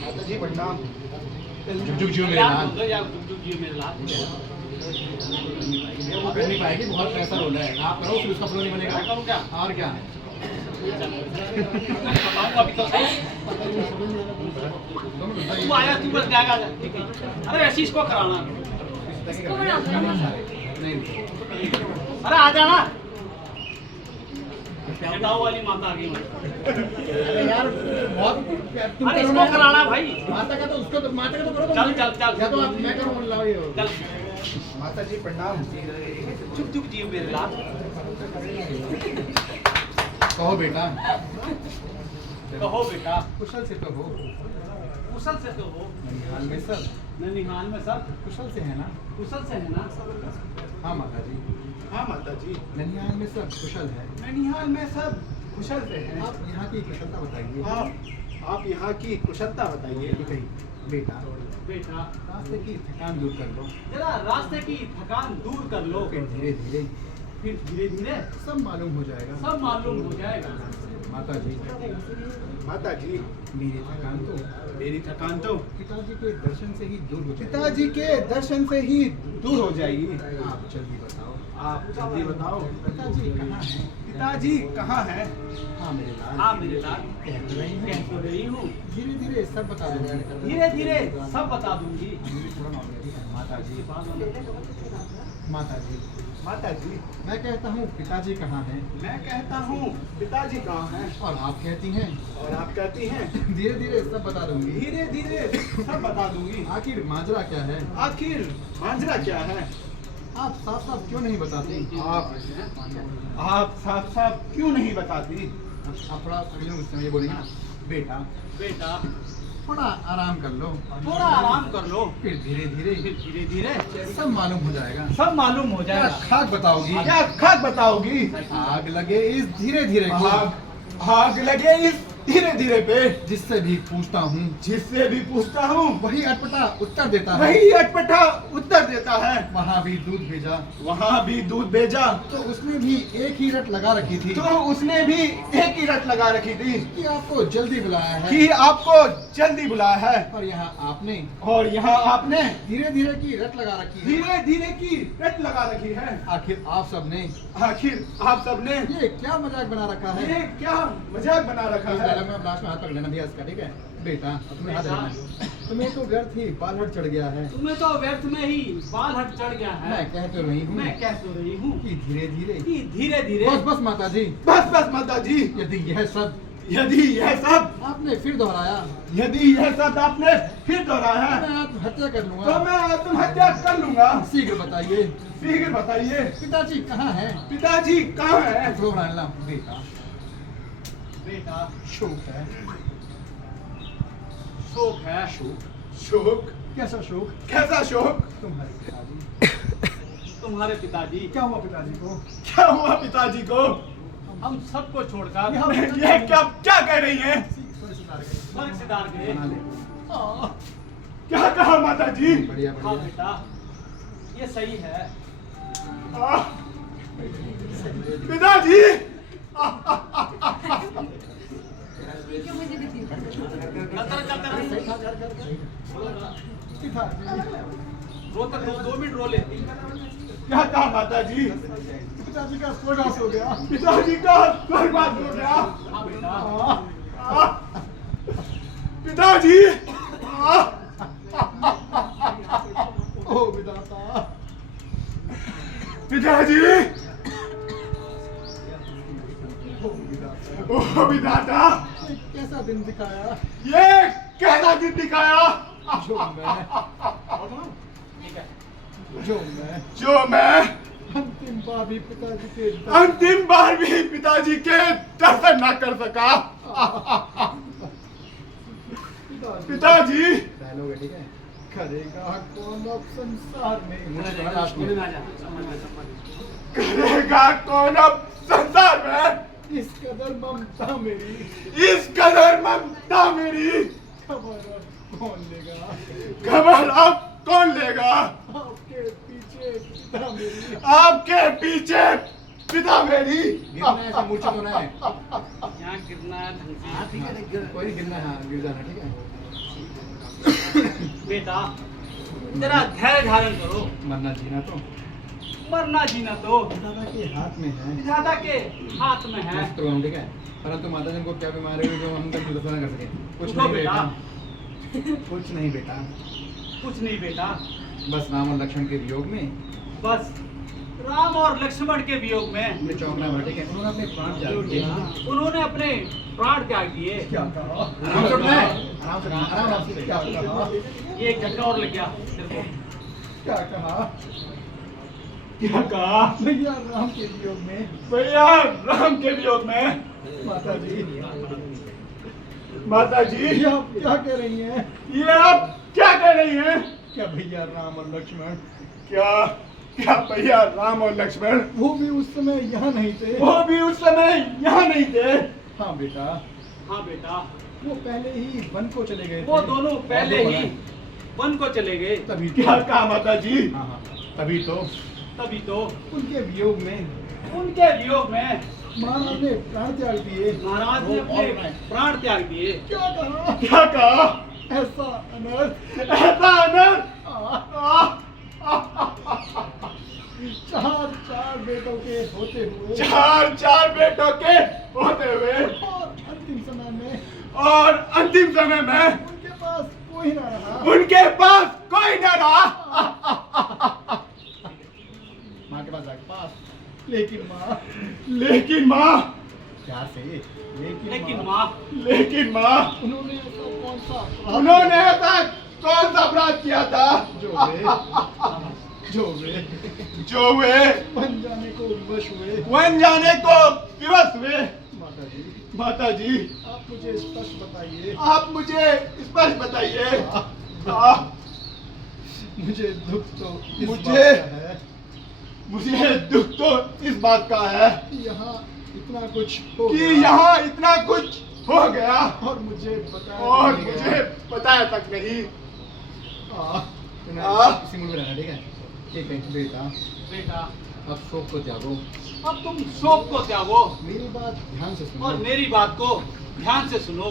माता जी प्रणाम। जुग जुग जियो मेरे लाल। वो कर नहीं पाएगी, बहुत पैसा रोल है। आप करो फिर उसका फ्लो नहीं बनेगा। करूँ क्या? और क्या? बताऊंगा अभी तो सही। तू आया तू बस जाएगा। अरे ऐसी इसको कराना। नहीं अरे आ जाना। जटाऊ वाली माता आ गई। अरे यार बहुत तुम अरे करो इसको ना। कराना भाई। माता का तो उसको तो माता का तो करो तुम। चल चल चल। या तो आप मैं करूँ लाओ ये। चल माता जी प्रणाम। चुप चुप जी मेरे लाल। कहो बेटा। कहो बेटा। कुशल से तो हो। कुशल से तो हो। ननिहाल में सब ननिहाल में सब कुशल से है ना? कुशल से है ना? हाँ माता जी। हाँ माता जी। ननिहाल में सब कुशल है। ननिहाल में सब कुशल से हैं। आप यहाँ की कुशलता बताइए। आप यहाँ की कुशलता बताइए। बेटा बेटा रास्ते की थकान दूर कर लो। जरा रास्ते की थकान दूर कर लो। फिर धीरे धीरे फिर धीरे धीरे सब मालूम हो जाएगा। सब मालूम हो जाएगा। माता जी माता जी मेरी थकान तो मेरी थकान तो पिताजी के दर्शन से ही दूर हो जाएगी। पिताजी के दर्शन से ही दूर हो जाएगी। आप जल्दी बताओ। आप जल्दी बताओ पिताजी कहाँ हैं? पिताजी कहाँ हैं? हाँ मेरे लाल। हाँ मेरे लाल। कह तो रही हूँ। कह तो रही हूँ। धीरे धीरे सब बता दूंगी। धीरे धीरे सब बता दूंगी। मुझे थोड़ा नॉलेज है। माता जी माता जी माता जी मैं कहता हूँ पिताजी कहाँ हैं? मैं कहता हूँ पिताजी कहाँ हैं? और आप कहती हैं और आप कहती हैं धीरे धीरे सब बता दूंगी। धीरे धीरे सब बता दूंगी। आखिर माजरा क्या है? आखिर मांजरा क्या है? आप साफ साफ क्यों नहीं बताती? आप साफ साफ क्यों नहीं बताती? आप थोड़ा अगले मुझसे ये बोलेंगे ना बेटा बेटा थोड़ा आराम कर लो। थोड़ा आराम कर लो। फिर धीरे धीरे फिर धीरे धीरे सब मालूम हो जाएगा। सब मालूम हो क्या जाएगा। खाक बताओगी? क्या खाक बताओगी? आग लगे इस धीरे धीरे को, आग लगे इस धीरे धीरे पे, जिससे भी पूछता हूँ जिससे भी पूछता हूँ वही अटपटा उत्तर देता है। वही अटपटा उत्तर देता है। वहाँ भी दूध भेजा वहाँ भी दूध भेजा तो उसने भी एक ही रट लगा रखी थी तो उसने भी एक ही रट लगा रखी थी कि आपको जल्दी बुलाया है। कि आपको जल्दी बुलाया है। और यहाँ आपने और यहाँ आपने धीरे धीरे की रट लगा रखी है। धीरे धीरे की रट लगा रखी है। आखिर आप सबने आखिर आप सबने ये क्या मजाक बना रखा है? ये क्या मजाक बना रखा इस है? डायलॉग में लास्ट में हाथ पकड़ लेना भैया इसका, ठीक है बेटा? तुम्हें हाथ रखना है। तुम्हें तो व्यर्थ ही बाल हट चढ़ गया है। तुम्हें तो व्यर्थ में ही बाल हट चढ़ गया है। मैं कह तो रही हूँ मैं कह तो रही हूँ कि धीरे धीरे कि धीरे धीरे बस बस माता जी, बस बस माता जी यदि यह सब यदि यह सब आपने फिर दोहराया यदि यह सब आपने फिर दोहराया है मैं आत्महत्या कर तो लूंगा। मैं आत्महत्या कर लूंगा। शीघ्र बताइए शीघ्र बताइए पिताजी कहाँ हैं? पिताजी कहाँ है? थोड़ा बढ़ा लेना बेटा। बेटा शोक है। शोक है। शोक कैसा शोक? कैसा शोक? तुम्हारे पिताजी। तुम्हारे पिताजी क्या हुआ पिताजी को? क्या हुआ पिताजी को? हम सबको छोड़कर ये क्या क्या कह रही हैं? स्वर्ग सिधार गए। बना ले। क्या कहा माता जी? बढ़िया हाँ बढ़िया। बेटा ये सही है। आह, पिताजी रो तक 2 मिनट रो ले। क्या कहा माता जी? पिताजी का स्वर्गवास हो गया। पिताजी का स्वर्गवास हो गया। हाँ बेटा आह, पिताजी ओ विधाता। पिताजी ओ विधाता। ओ विधाता ये कैसा दिन दिखाया ये कैसा दिन दिखाया? जो मैं जो मैं अंतिम बार भी पिताजी के अंतिम बार भी पिताजी के दर्शन न कर सका। पिताजी डायलॉग है, ठीक है? करेगा कौन अब संसार में? मुझे ना जा। करेगा कौन अब संसार में? इस कदर ममता मेरी इस कदर ममता मेरी खबर अब कौन लेगा? खबर अब कौन लेगा? आपके पीछे पिता मेरी आपके पीछे पिता मेरी गिरना है, ऐसे मूर्छित होना है। यहाँ गिरना है ढंग से। हाँ ठीक है, कोई नहीं गिरना है, हाँ गिर जाना, ठीक है। बेटा जरा धैर्य धारण करो, मरना जीना तो मरना जीना तो दादा के हाथ में है। विधाता के हाथ में है। मस्त रहो, ठीक है। परंतु माता जी को क्या बीमारी हुई जो हम तक दुर्दशा न कर सके। कुछ उठो नहीं बेटा। बेटा, कुछ नहीं बेटा, कुछ नहीं बेटा, बस राम और लक्ष्मण के वियोग में बस राम और लक्ष्मण के वियोग में हमने चौंकना भरा, ठीक है। उन्होंने अपने प्राण त्याग दिए। उन्होंने अपने प्राण त्याग दिए। क्या कहा आराम से उठना है, आराम से, आराम से। क्या कहा ये एक झटका और लग गया तेरे को। क्या कहा क्या कहा भैया राम के वियोग में भैया राम के वियोग में माता जी, माता जी ये आप क्या कह रही हैं? ये आप क्या कह रही हैं क्या भैया राम और लक्ष्मण क्या क्या भैया राम और लक्ष्मण वो भी उस समय यहाँ नहीं थे? वो भी उस समय यहाँ नहीं थे हाँ बेटा, हाँ बेटा, वो पहले ही वन को चले गए वो थे। दोनों पहले ही वन को चले गए। तभी क्या कहा माता जी हाँ हाँ, तभी तो तभी तो उनके वियोग में उनके वियोग में महाराज ने प्राण त्याग दिए। महाराज ने अपने प्राण त्याग दिए। क्या कहा? क्या कहा ऐसा अनर्थ, ऐसा अनर्थ चार चार बेटों के होते हुए चार चार बेटों के होते हुए और अंतिम समय में और अंतिम समय में उनके पास कोई ना रहा। उनके पास कोई न रहा माँ के पास जाके पास, लेकिन माँ, लेकिन माँ प्यार से, लेकिन माँ लेकिन माँ उन्होंने ऐसा कौन सा अपराध उन्होंने ऐसा कौन सा अपराध किया था जो वे बन जाने को विवश हुए। वन जाने को विवश हुए माता जी, माता जी आप मुझे स्पष्ट बताइए। आप मुझे स्पष्ट बताइए मुझे दुख तो इस मुझे- बात का है मुझे दुख तो इस बात का है कि यहाँ इतना कुछ हो कि गया यहाँ इतना कुछ हो गया और मुझे बताया और नहीं मुझे गया। बताया तक नहीं इसी मूड में रहना, ठीक है। ठीक है बेटा, बेटा, अब शोक को त्यागो, अब तुम शोक को त्यागो मेरी बात ध्यान से और सुनो। मेरी बात को ध्यान से सुनो।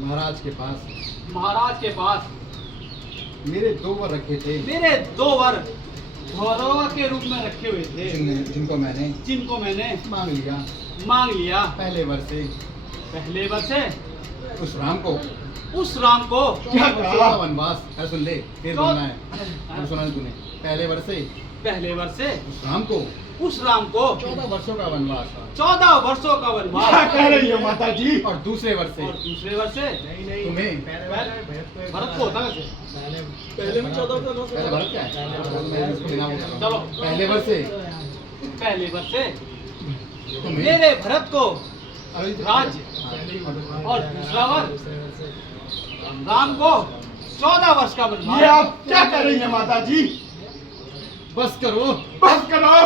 महाराज के पास महाराज के पास मेरे दो वर रखे थे, मेरे दो वर गौरव के रूप में रखे हुए थे, जिनको मैंने जिनको मैंने मांग लिया। मांग लिया। पहले वर से पहले वर से उस राम को उस राम को 14 वर्षों का वनवास, अरे सुन ले, फिर चौ- बोलना है, अरे सुना नहीं तूने। पहले वर से पहले वर से उस राम को 14 14 वर्षों का वनवास 14 वर्षों का क्या वनवास कह रही हो माता जी और दूसरे वर से और दूसरे वर से तुम्हें भरत को होता वैसे पहले भरत क्या है? मैं इसको बिना बोल रहा हूँ। चलो। पहले वर से पहले वर से तुम्हें मेरे भरत को अरे राज्य और दूसरा वर राम को 14 वर्ष का ये वनवास। आप क्या कह रही हैं माता जी बस करो, बस करो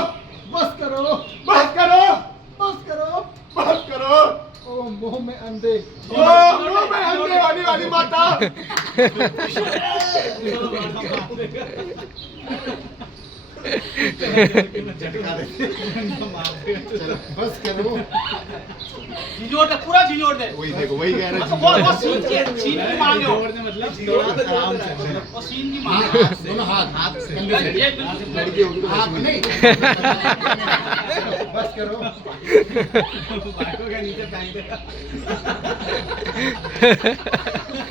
बस करो, बस करो बस करो। बस करो ओ मोह में अंधे, ओ मुंह में अंधे होने वाली माता बस करो। झिझोड़ दे, पूरा झिझोड़ दे। वही देखो, वही कह रहे मतलब वो सीन की मांगे हो। आराम से। वो सीन की मांगे हो। दोनों हाथ कंधे से। ये बिल्कुल- लड़की होगी तो हाथ नहीं। बस करो।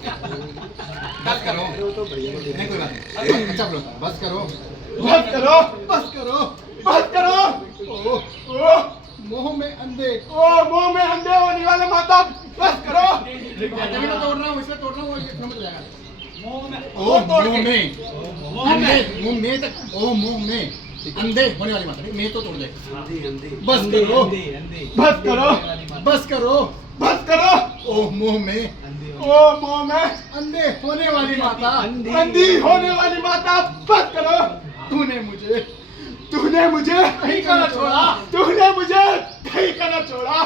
बस करो। नहीं कोई बात नहीं। अच्छा बोलो, बस करो, बस करो बस करो। बस करो ओ ओ मोह में अंधे। ओ मुंह में अंधे होने वाले माता बस करो जमीन को तोड़ रहा हूँ, इसमें तोड़ रहा हूँ, समझ जाएगा। मुंह में ओ वो तोड़ मुंह के- में मुंह अंधे, में मुंह में तक, ओ मुंह में अंधे होने वाली बात है, मैं तो तोड़ दे। बस करो, बस करो बस करो। बस करो ओ मुंह में ओ मुंह में अंधे होने वाली माता, अंधी होने वाली माता बस करो तूने मुझे तूने मुझे नहीं करना छोड़ा। तूने मुझे नहीं करना छोड़ा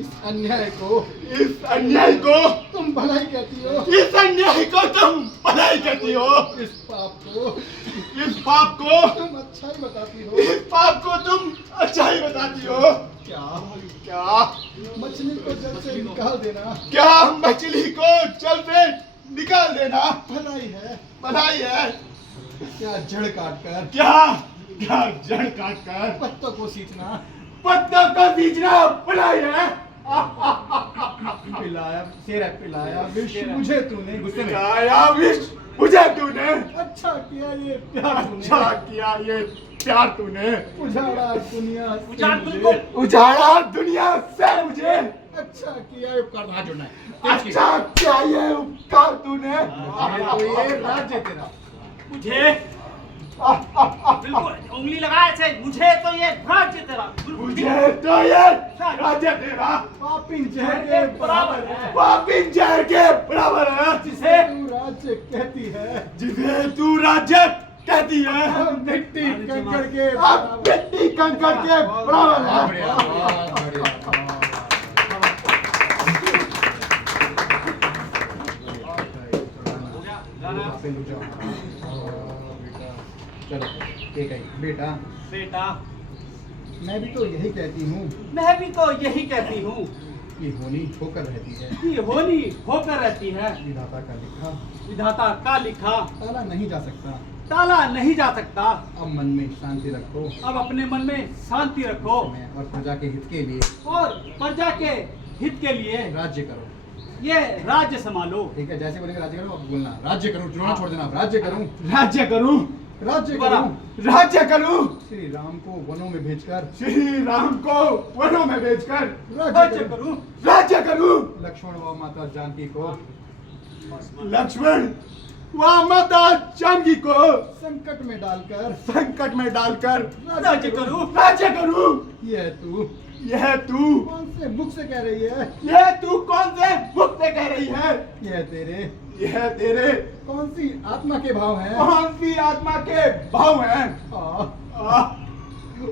इस अन्याय को इस अन्याय को तुम भलाई कहती हो, इस अन्याय को तुम भलाई कहती हो इस पाप को इस पाप को तुम अच्छा ही बताती हो। इस पाप को तुम अच्छा ही बताती हो। क्या क्या मछली को जल से निकाल देना क्या मछली को जल से निकाल देना भलाई है? भलाई है? क्या जड़ काट कर क्या क्या जड़ काट कर पत्तों को सींचना पत्तों को बीजना भलाई है? पिलाया शेर है, पिलाया विष मुझे तूने गुस्से में। आया विष मुझे तूने। अच्छा किया ये प्यार तूने। अच्छा किया ये प्यार तूने। उजाड़ा दुनिया से उजाड़ मुझे। तुमको। उजाड़ा दुनिया से मुझे। अच्छा किया ये उपकार हाथ जोड़ना है। अच्छा क्या ये उपकार तूने। तो ये राज्य तेरा। मुझे बिल्कुल उंगली लगा ऐसे, मुझे तो ये राज्य तेरा मुझे तो ये राज्य तेरा पापिन जहर के बराबर है। पापिन जहर के बराबर है। जिसे तू राज्य कहती है, जिसे तू राज्य कहती है हम मिट्टी कंकड़ के अब मिट्टी कंकड़ के बराबर है। बढ़िया, बहुत बढ़िया। चलो ठीक है बेटा, बेटा मैं भी तो यही कहती हूँ मैं भी तो यही कहती हूँ कि होनी होकर रहती है, कि होनी होकर रहती है। विधाता का लिखा विधाता का लिखा ताला नहीं जा सकता। ताला नहीं जा सकता। अब मन में शांति रखो अब अपने मन में शांति रखो और प्रजा के हित के लिए और प्रजा के हित के लिए राज्य करो। ये राज्य संभालो। ठीक है, जैसे बोलेंगे राज्य करो, अब बोलना राज्य करूं, चुनाव छोड़ देना। राज्य करूं, राज्य करूं राज्य दोबारा। करूं, राज्य करूं श्री राम को वनों में भेजकर श्री राम को वनों में भेजकर राज्य करूं। राज्य करूं लक्ष्मण व माता जानकी को लक्ष्मण व माता जानकी को संकट में डालकर संकट में डालकर राज्य करूं। राज्य करूं। यह तू कौन से मुख से कह रही है? यह तू कौन से मुख से कह रही है? यह तेरे कौन सी आत्मा के भाव हैं? कौन सी आत्मा के भाव हैं? आ,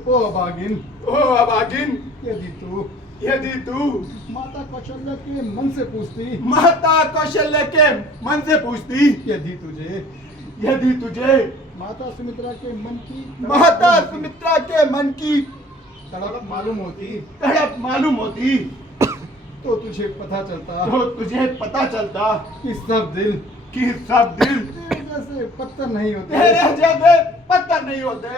ओ अभागिन, ओ अभागिन, यदि तू माता कौशल्या के मन से पूछती, माता कौशल्य के मन से पूछती, यदि तुझे माता सुमित्रा के मन की माता सुमित्रा के मन की तड़प मालूम होती, तड़प मालूम होती, तो तुझे पता चलता तो तुझे पता चलता कि सब दिल तेरे जैसे पत्थर नहीं होते। तेरे जैसे पत्थर नहीं होते।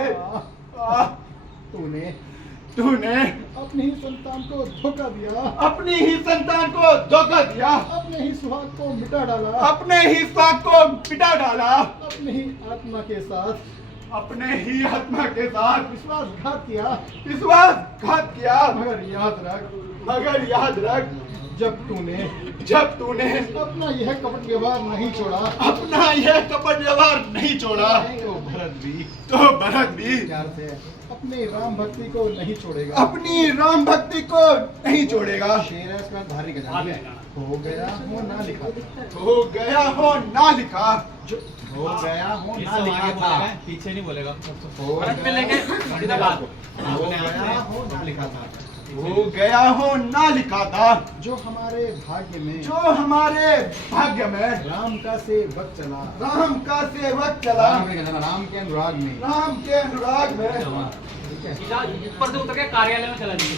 तूने अपनी ही संतान को धोखा दिया, अपनी ही संतान को धोखा दिया, अपने ही सुहाग को मिटा डाला, अपने ही स्वाग को मिटा डाला, अपने ही आत्मा के साथ अपने ही आत्मा के साथ विश्वासघात किया। विश्वासघात किया। मगर याद रख, जब तूने अपना यह कपट व्यवहार नहीं छोड़ा, अपना यह कपट व्यवहार नहीं छोड़ा, तो भरत भी प्यार से अपनी राम भक्ति को नहीं छोड़ेगा। अपनी राम भक्ति को नहीं छोड़ेगा। शेर है, इसका धारी का आगे। हो गया हो ना लिखा था, हो गया हो ना लिखा, हो गया हो ना लिखा था, पीछे नहीं बोलेगा। हो फर्क में लेके सीधा बात। हो गया हो ना लिखा था, हो गया हो ना लिखा था, जो हमारे भाग्य में राम का सेवक चला, राम का सेवक चला, राम के अनुराग में, राम के अनुराग में। ठीक है। सीधा ऊपर से उतर के कार्यालय में चला जाइए।